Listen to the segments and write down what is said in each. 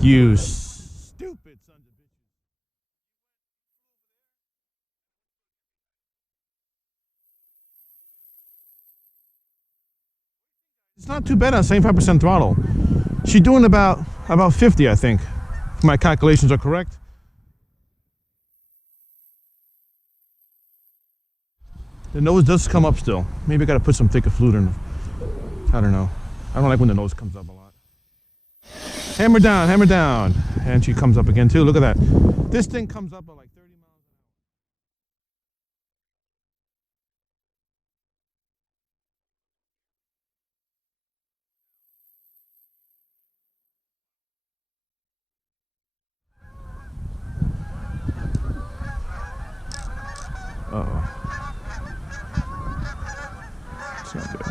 You stupid sons of bitches. It's not too bad on 75% throttle. She's doing about 50, I think, if my calculations are correct. The nose does come up still. Maybe I gotta put some thicker fluid in. I don't know. I don't like when the nose comes up a lot. Hammer down. And she comes up again too. Look at that. This thing comes up at like 30 miles an hour. Uh-oh. It's not good.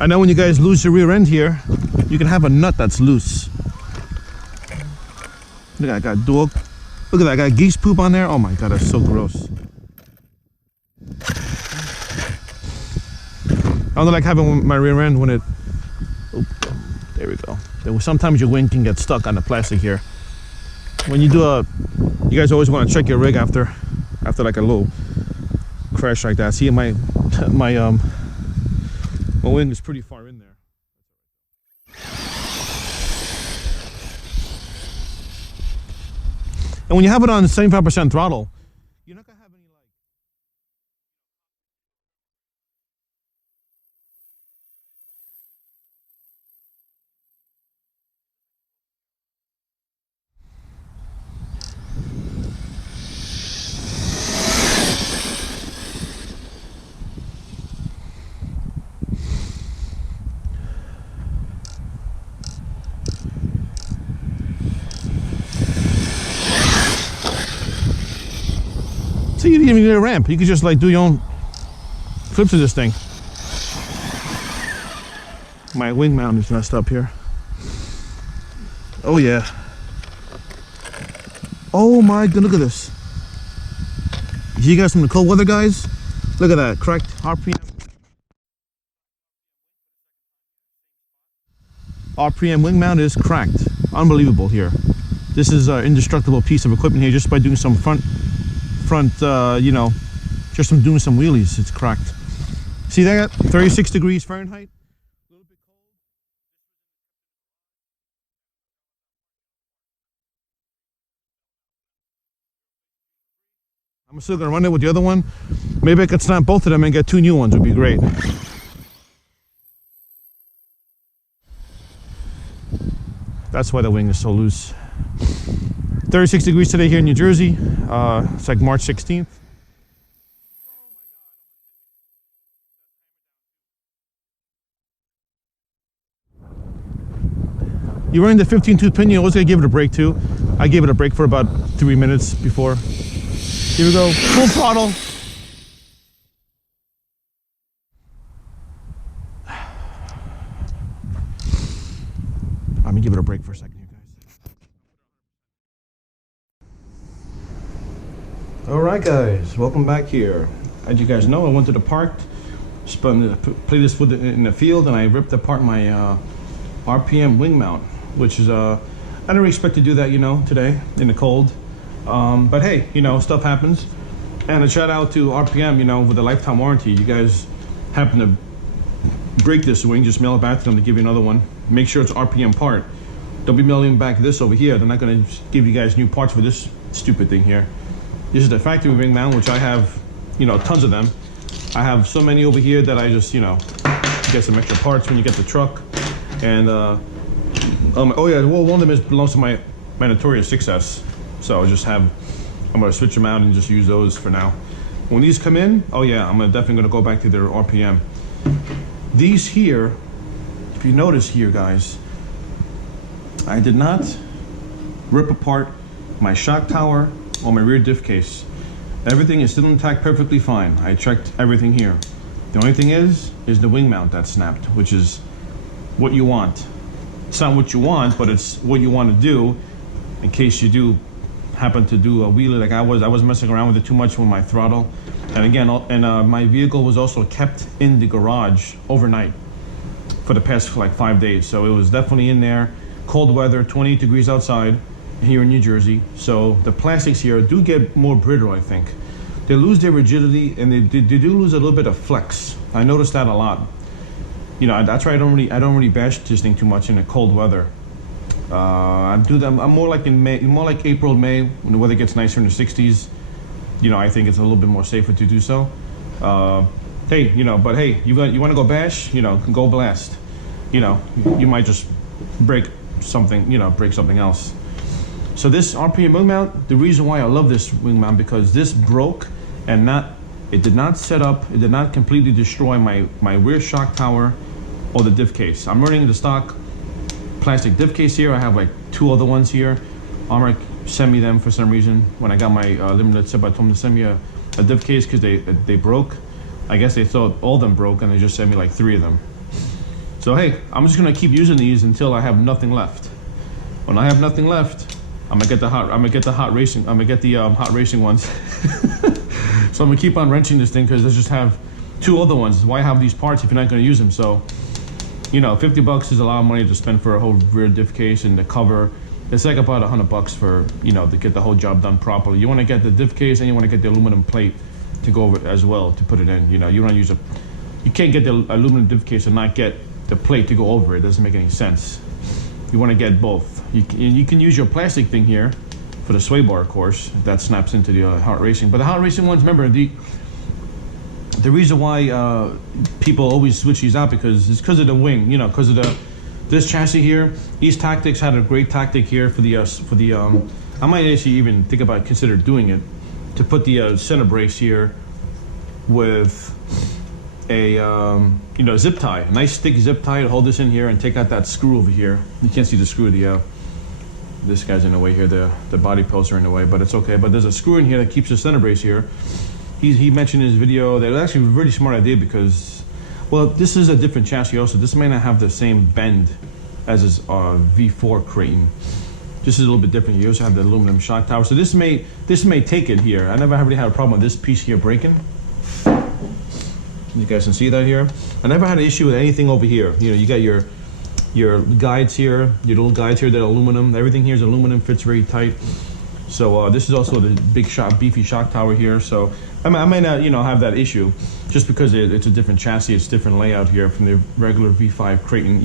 I know when you guys lose your rear end here, you can have a nut that's loose. Look at that, look at that, I got geese poop on there. Oh my god, that's so gross. I don't like having my rear end when it, oh, there we go. Sometimes your wing can get stuck on the plastic here. When you do you guys always want to check your rig after like a little crash like that. See, my wing is pretty far in there. And when you have it on 75% throttle, you're not gonna have any like. So you didn't even need a ramp. You could just like do your own flips of this thing. My wing mount is messed up here. Oh yeah. Oh my god, look at this. You guys from the cold weather guys? Look at that, cracked RPM. RPM wing mount is cracked. Unbelievable here. This is an indestructible piece of equipment here just by doing some front, you know, just from doing some wheelies, it's cracked. See that? 36 degrees Fahrenheit. A little bit cold. I'm still gonna run it with the other one. Maybe I could snap both of them and get 2 new ones. Would be great. That's why the wing is so loose. 36 degrees today here in New Jersey. It's like March 16th. You run the 15-tooth pin, you always gotta give it a break too. I gave it a break for about 3 minutes before. Here we go, full throttle. Let me give it a break for a second here, guys. All right, guys, welcome back here. As you guys know, I went to the park, played this foot in the field, and I ripped apart my RPM wing mount, which is I didn't really expect to do that, you know, today in the cold. But hey, you know, stuff happens. And a shout out to RPM, you know, with a lifetime warranty. You guys happen to break this wing, just mail it back to them to give you another one. Make sure it's RPM part. Don't be mailing back this over here. They're not gonna give you guys new parts for this stupid thing here. This is the factory wing mount, which I have, you know, tons of them. I have so many over here that I just, you know, get some extra parts when you get the truck. And oh yeah, well, one of them belongs to my Notorious 6S. So I just have, I'm gonna switch them out and just use those for now. When these come in, oh yeah, I'm definitely gonna go back to their RPM. These here, if you notice here, guys, I did not rip apart my shock tower or my rear diff case. Everything is still intact, perfectly fine. I checked everything here. The only thing is the wing mount that snapped, which is what you want. It's not what you want, but it's what you want to do in case you do happened to do a wheelie like I was messing around with it too much with my throttle. And again, my vehicle was also kept in the garage overnight for the past like 5 days. So it was definitely in there. Cold weather, 28 degrees outside here in New Jersey. So the plastics here do get more brittle, I think. They lose their rigidity and they do lose a little bit of flex. I noticed that a lot. You know, that's why I don't really bash this thing too much in the cold weather. I'm more like in May, more like April, May, when the weather gets nicer in the 60s. You know, I think it's a little bit more safer to do so. Hey, you know, but hey, you want to go bash? You know, go blast. You know, you might just break something. You know, break something else. So this RPM wing mount, the reason why I love this wing mount, because this broke and it did not set up, it did not completely destroy my rear shock tower or the diff case. I'm running the stock plastic diff case here. I have like 2 other ones here. Arrma sent me them for some reason. When I got my limited sip, I told them to send me a diff case because they broke. I guess they thought all of them broke and they just sent me like 3 of them. So hey, I'm just gonna keep using these until I have nothing left. When I have nothing left, I'm gonna get the hot racing ones. So I'm gonna keep on wrenching this thing because I just have 2 other ones. Why have these parts if you're not gonna use them? So, you know, $50 is a lot of money to spend for a whole rear diff case and the cover. It's like about $100 for, you know, to get the whole job done properly. You want to get the diff case and you want to get the aluminum plate to go over it as well to put it in. You know, you don't use you can't get the aluminum diff case and not get the plate to go over it. It doesn't make any sense. You want to get both. You can use your plastic thing here for the sway bar, of course, if that snaps into the hot racing. But the hot racing ones, remember, the reason why people always switch these out because it's because of the wing, you know, because of this chassis here. East Tactics had a great tactic here for the I might actually even think about consider doing it, to put the center brace here with a you know, zip tie, a nice thick zip tie to hold this in here and take out that screw over here. You can't see the screw. This guy's in the way here. The body posts are in the way, but it's okay. But there's a screw in here that keeps the center brace here. He mentioned in his video that it was actually a really smart idea because, well, this is a different chassis also. This may not have the same bend as his V4 Kraton. This is a little bit different. You also have the aluminum shock tower. So this may take it here. I never really had a problem with this piece here breaking. You guys can see that here. I never had an issue with anything over here. You know, you got your guides here, your little guides here that are aluminum. Everything here is aluminum, fits very tight. So this is also the big beefy shock tower here. So I may not, you know, have that issue just because it's a different chassis, it's different layout here from the regular V5 Kraton.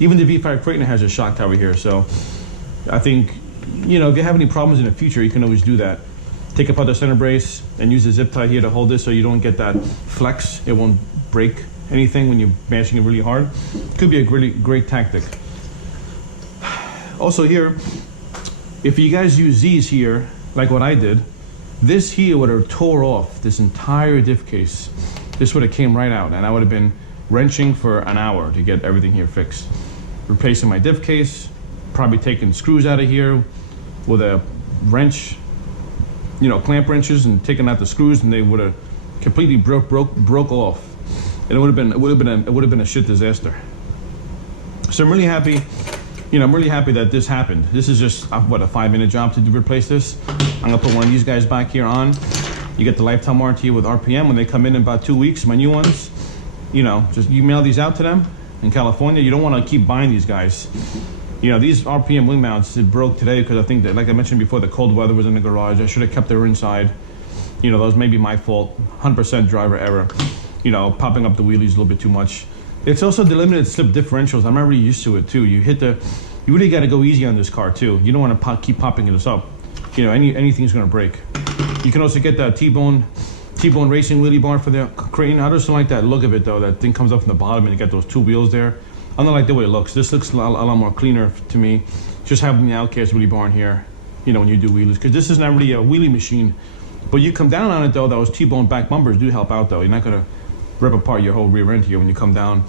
Even the V5 Kraton has a shock tower here. So I think, you know, if you have any problems in the future, you can always do that. Take apart the center brace and use the zip tie here to hold this so you don't get that flex. It won't break anything when you're mashing it really hard. Could be a really great tactic. Also here, if you guys use these here, like what I did, this here would have tore off this entire diff case. This would have came right out and I would have been wrenching for an hour to get everything here fixed. Replacing my diff case, probably taking screws out of here with a wrench, you know, clamp wrenches, and taking out the screws, and they would have completely broke off, and it would have been a shit disaster. So I'm really happy, you know, I'm really happy that this happened. This is just what, a 5-minute job to replace this. I'm gonna put one of these guys back here on. You get the lifetime warranty with RPM when they come in about 2 weeks. My new ones, you know, just email these out to them in California. You don't want to keep buying these guys. You know, these RPM wing mounts, it broke today because I think that, like I mentioned before, the cold weather was in the garage. I should have kept her inside. You know, those may be my fault. 100% driver error. You know, popping up the wheelies a little bit too much. It's also the limited slip differentials. I'm already used to it too. You really got to go easy on this car too. You don't want to keep popping this up. You know, anything's going to break. You can also get that T-bone racing wheelie bar for the Kraton. I just don't like that look of it though. That thing comes up from the bottom and you got those 2 wheels there. I don't like the way it looks. This looks a lot more cleaner to me. Just having the Outcast wheelie bar in here, you know, when you do wheelies, because this is not really a wheelie machine. But you come down on it though, those T-bone back bumpers do help out though. You're not gonna rip apart your whole rear end here when you come down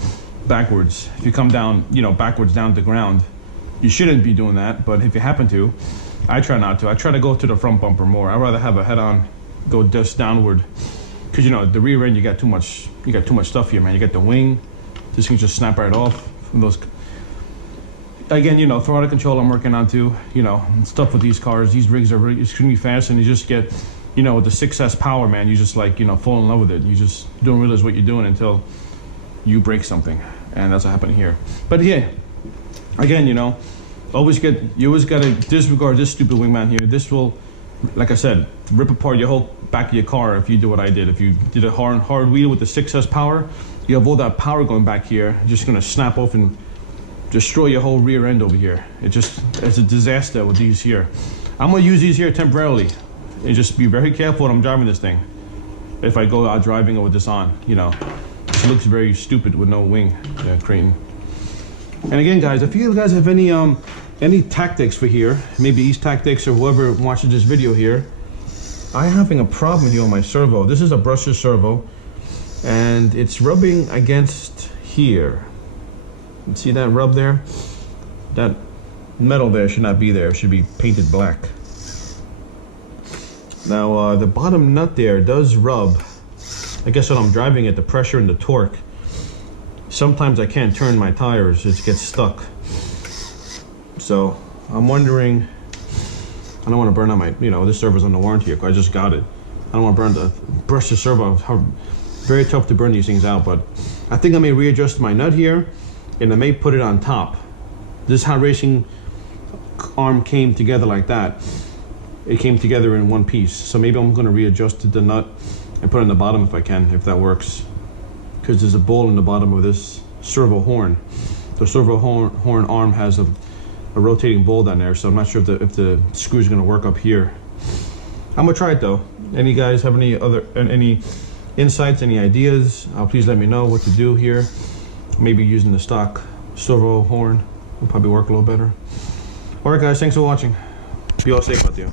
backwards. If you come down, you know, backwards down to the ground, you shouldn't be doing that. But if you happen to, I try not to. I try to go to the front bumper more. I'd rather have a head-on, go just downward, because you know the rear end you got too much stuff here, man. You got the wing. This can just snap right off from those. again, you know, throttle control I'm working on too, you know, stuff with these cars. These rigs are really extremely fast, and you just get, you know, with the 6S power, man, you just like, you know, fall in love with it. You just don't realize what you're doing until you break something, and that's what happened here. But yeah, again, you know, you always gotta disregard this stupid wing mount here. This will, like I said, rip apart your whole back of your car if you do what I did. If you did a hard wheel with the 6S power, you have all that power going back here, just gonna snap off and destroy your whole rear end over here. It's a disaster with these here. I'm gonna use these here temporarily, and just be very careful when I'm driving this thing. If I go out driving with this on, you know, it looks very stupid with no wing Kraton. And again, guys, if you guys have any tactics for here, maybe East Tactics or whoever watches this video here, I'm having a problem here on my servo. This is a brushless servo, and it's rubbing against here. See that rub there? That metal there should not be there. It should be painted black. Now the bottom nut there does rub. I guess when I'm driving it, the pressure and the torque, sometimes I can't turn my tires, it gets stuck. So I'm wondering, I don't want to burn out my, you know, this servo's under warranty here, I just got it. I don't want to burn the brushless servo. Very tough to burn these things out, but I think I may readjust my nut here, and I may put it on top. This is how racing arm came together like that. It came together in one piece. So maybe I'm gonna readjust the nut and put it in the bottom if I can, if that works. Because there's a ball in the bottom of this servo horn. The servo horn arm has a rotating ball down there, so I'm not sure if the screw's gonna work up here. I'm gonna try it though. Any guys have any insights, any ideas? Please let me know what to do here. Maybe using the stock servo horn will probably work a little better. Alright guys, thanks for watching. Be all safe out there.